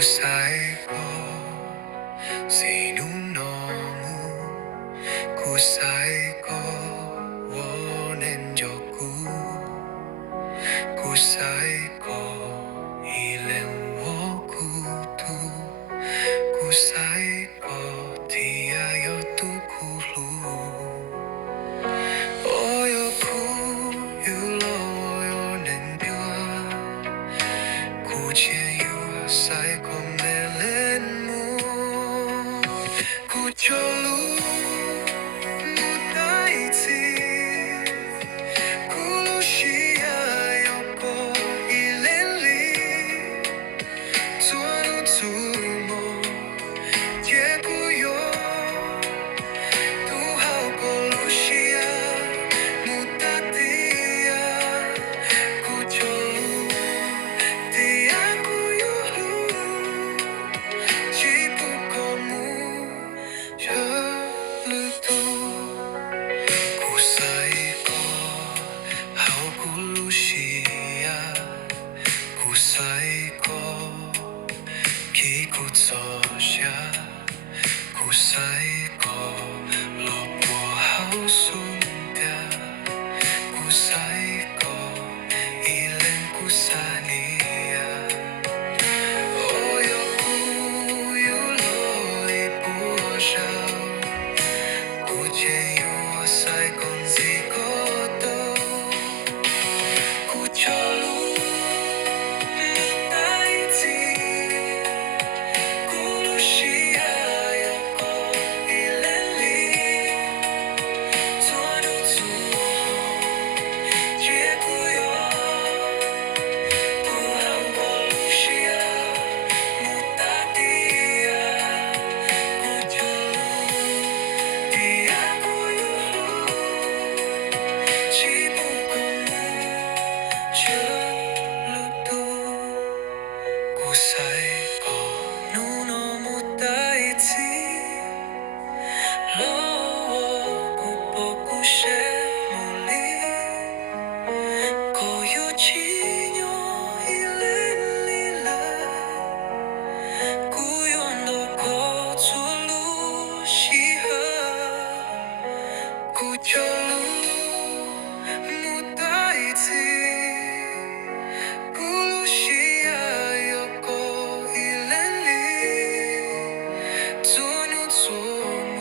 살고 새는 너무 살고 원한 적고 살고 일은 워구도 살고 뒤하여 또 구루 어여 부유로워요는 구제유 살고 멜렌무 구절루 무다이지 구루시아였고 일렐리 tuanutumo 예구요 두하고 루시아 무다디아 구절루 디아구요 지부고무 열루도 구사이고 하고 루시아 구사이고 기구서샤 구사이고 로보하우순다 구사이고 일은 구사니아 오요구유로이 부어샤 구제유어 사이콘지고도 구철루 무다이지 구루시아였고 일렐리 tuanutumo 예구요 두하고 루시아 무다디아 구절루 디아구요 지부고무 절루도 구사이고 눈어 무다이지 로워 구포구셰 몰리 고유치뇨 일렐리라 구연도 거줄루시하 구절루 무다이지 구루시아였고 일렐리 tuanutumo